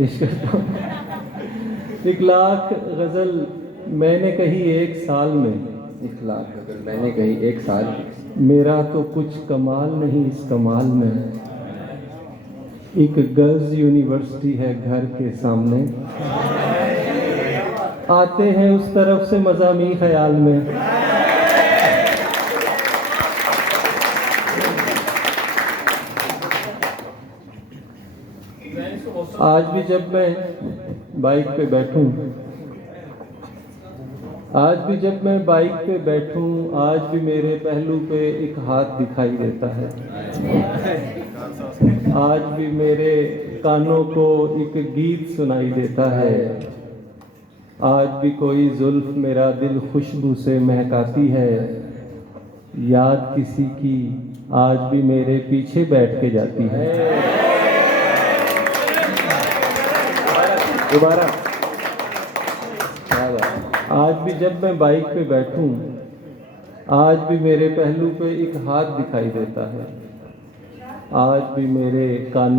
इश्क तो 1 लाख गज़ल मैंने कही 1 साल में, 1 लाख अगर मैंने कही 1 साल, मेरा तो कुछ कमाल नहीं इस कमाल में। 1 गर्ल्स यूनिवर्सिटी है घर के सामने, आते हैं उस तरफ से मज़ामी ख्याल में। आज भी जब मैं बाइक पे बैठूं, आज भी जब मैं बाइक पे बैठूं, आज भी मेरे पहलू पे एक हाथ दिखाई देता है। आज भी मेरे कानों को एक गीत सुनाई देता है। आज भी कोई जुल्फ मेरा दिल खुशबू से महकाती है। याद किसी की आज भी मेरे पीछे बैठ के जाती है। दोबारा। आज भी जब मैं बाइक पे बैठूं, आज भी मेरे पहलू पे एक हाथ दिखाई देता है। आज भी मेरे कानों